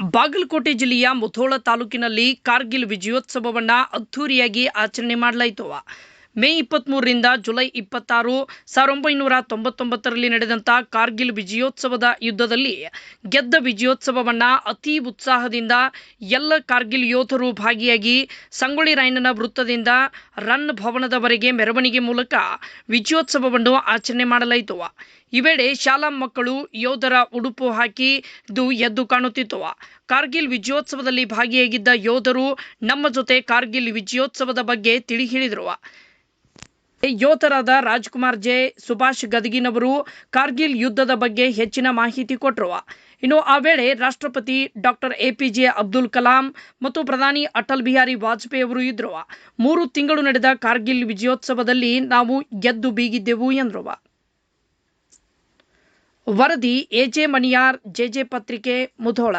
ಬಾಗಲಕೋಟೆ ಜಿಲ್ಲೆಯ ಮುಧೋಳ ತಾಲೂಕಿನಲ್ಲಿ ಕಾರ್ಗಿಲ್ ವಿಜಯೋತ್ಸವವನ್ನು ಅದ್ಧೂರಿಯಾಗಿ ಆಚರಣೆ ಮಾಡಲಾಯಿತು. ಮೇ 23ರಿಂದ ಜುಲೈ 26, 1999ರಲ್ಲಿ ನಡೆದಂಥ ಕಾರ್ಗಿಲ್ ವಿಜಯೋತ್ಸವದ ಯುದ್ಧದಲ್ಲಿ ಗೆದ್ದ ವಿಜಯೋತ್ಸವವನ್ನು ಅತಿ ಉತ್ಸಾಹದಿಂದ ಎಲ್ಲ ಕಾರ್ಗಿಲ್ ಯೋಧರು ಭಾಗಿಯಾಗಿ ಸಂಗೊಳ್ಳಿ ರಾಯಣ್ಣನ ವೃತ್ತದಿಂದ ರನ್ ಭವನದವರೆಗೆ ಮೆರವಣಿಗೆ ಮೂಲಕ ವಿಜಯೋತ್ಸವವನ್ನು ಆಚರಣೆ ಮಾಡಲಾಯಿತು. ಈ ವೇಳೆ ಶಾಲಾ ಮಕ್ಕಳು ಯೋಧರ ಉಡುಪು ಹಾಕಿ ಎದ್ದು ಕಾಣುತ್ತಿತ್ತು. ಕಾರ್ಗಿಲ್ ವಿಜಯೋತ್ಸವದಲ್ಲಿ ಭಾಗಿಯಾಗಿದ್ದ ಯೋಧರು ನಮ್ಮ ಜೊತೆ ಕಾರ್ಗಿಲ್ ವಿಜಯೋತ್ಸವದ ಬಗ್ಗೆ ತಿಳಿ ಹೇಳಿದರು. ಯೋಧರಾದ ರಾಜ್ಕುಮಾರ್ ಜೆ, ಸುಭಾಷ್ ಗದಗಿನವರು ಕಾರ್ಗಿಲ್ ಯುದ್ಧದ ಬಗ್ಗೆ ಹೆಚ್ಚಿನ ಮಾಹಿತಿ ಕೊಟ್ಟರು. ಇನ್ನು ಆ ವೇಳೆ ರಾಷ್ಟ್ರಪತಿ ಡಾಕ್ಟರ್ APJ ಅಬ್ದುಲ್ ಕಲಾಂ ಮತ್ತು ಪ್ರಧಾನಿ ಅಟಲ್ ಬಿಹಾರಿ ವಾಜಪೇಯಿ ಅವರು ಇದ್ದರು. 3 ತಿಂಗಳು ನಡೆದ ಕಾರ್ಗಿಲ್ ವಿಜಯೋತ್ಸವದಲ್ಲಿ ನಾವು ಗೆದ್ದು ಬೀಗಿದ್ದೆವು ಎಂದರು. ವರದಿ AJ ಮಣಿಯಾರ್, JJ ಪತ್ರಿಕೆ, ಮುಧೋಳ.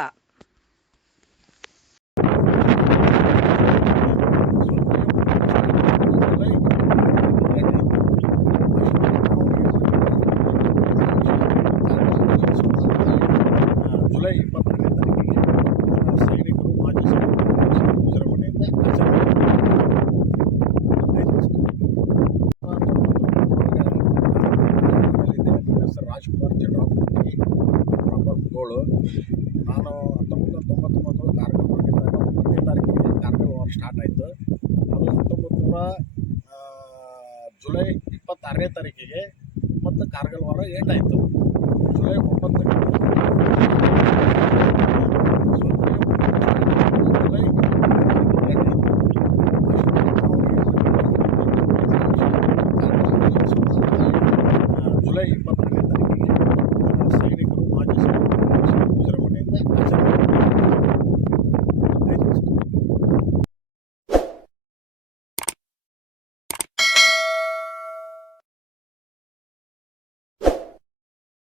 ಜುಲೈ 20ನೇ ತಾರೀಕಿಗೆ ಸೈನಿಕರು ಮಾಜಿ ಸೈನಿಕರು ವಿಜೃಂಭಣೆಯಿಂದ ಹೆಸರು ರಾಜ್ಕುಮಾರ್ ಜನರಾಮ್ ಮುಧೋಳು. ನಾನು 1999 ಕಾರ್ಗಿಲ್ ಹೋಗಿದ್ದಾಗ 9ನೇ ತಾರೀಕಿಗೆ ಕಾರ್ಗಿಲ್ ವಾರ್ ಸ್ಟಾರ್ಟ್ ಆಯಿತು. ಅದು 1900 ಜುಲೈ 26ನೇ ತಾರೀಕಿಗೆ ಮತ್ತು ಕಾರ್ಗಿಲ್ ವಾರ ಎಂಡ್ ಆಯಿತು.